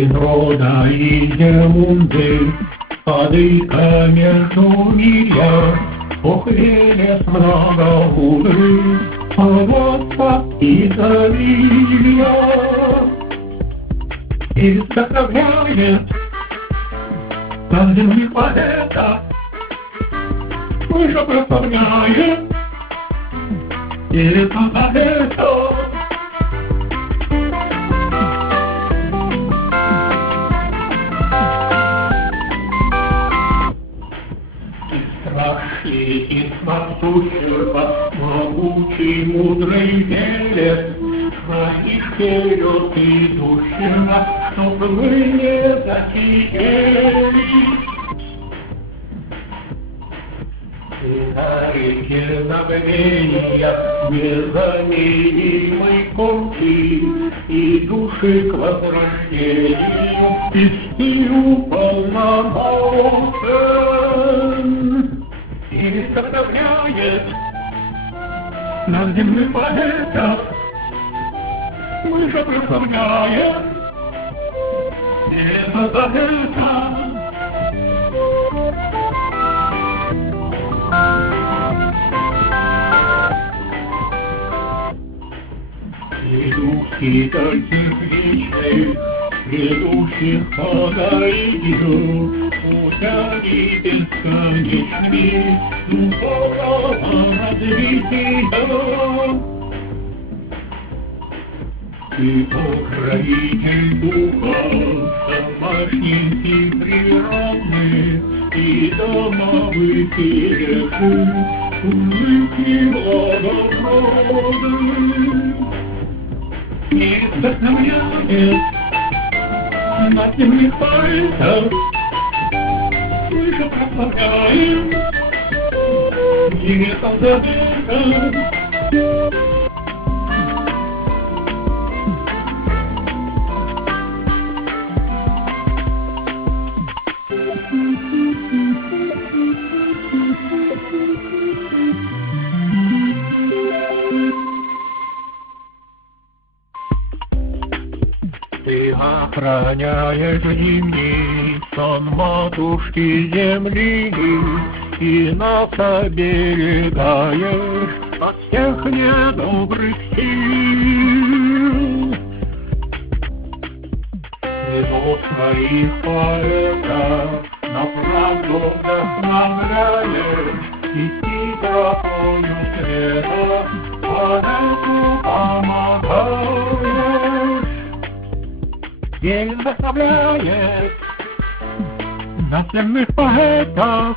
Сын рода и Зелунды, падайка между миря, похрелес многоудрый, Погода и завилья. И вдохновляет каждый поэта, мы же прославляем и поэта. И смартущего, могучий, мудрый велес, храни вперед идущего, чтобы мы не захерели. И на реке забвения незаменимой конки, и души к возрождению истину полномочен. И вдохновляет нас земных поэтов, мы же прославляем это за это. Идущих таких вечных, ведущих по дороге, путями бесконечными, духовного развития. Ты покровитель духов, домашних и природных, и домовых и реков, умных и благородных. И вдохновляет нас земных поэтов, мы же прославляем имя Солдата. Ты охраняешь зимний сон матушки земли и нас оберегаешь от всех недобрых сил. Минут своих поэтов на правду вдохновляешь и тропою света поэту помогаешь. День вдохновляет нас земных поэтов,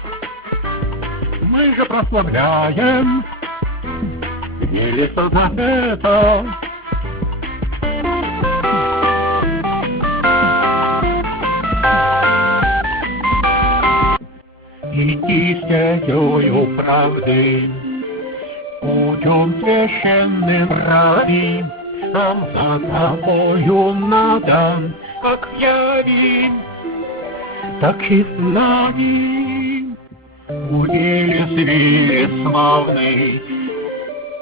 мы же прославляем величие за это. Идти стезею правды, путем священным ради, нам за тобою надо, как в яви, так и с нами. Велес, велес славный,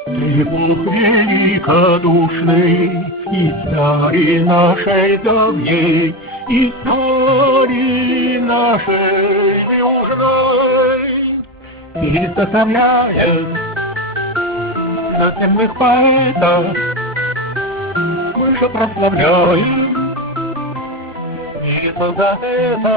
ты Бог великодушный, истории нашей давней, истории нашей южной. И вдохновляет нас земных поэтов, мы же прославляем и за это.